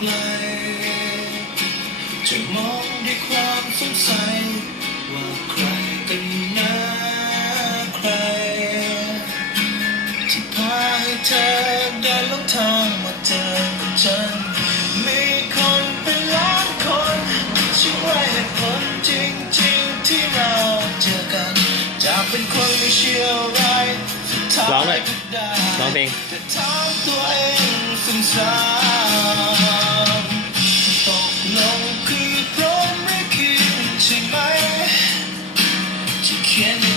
กลจะมองด้วยความสงสัย ว่าใครกันนะใคร ที่พาให้เธอเดิลงทางมาเจอฉันมีคนเป็นล้านคนช่วยเหตุผลจริงๆที่เราเจอกัน จากเป็นคนไม่เชื่อไรร้องเลยร้องเพลงจะถาตัวเองสงสัย ง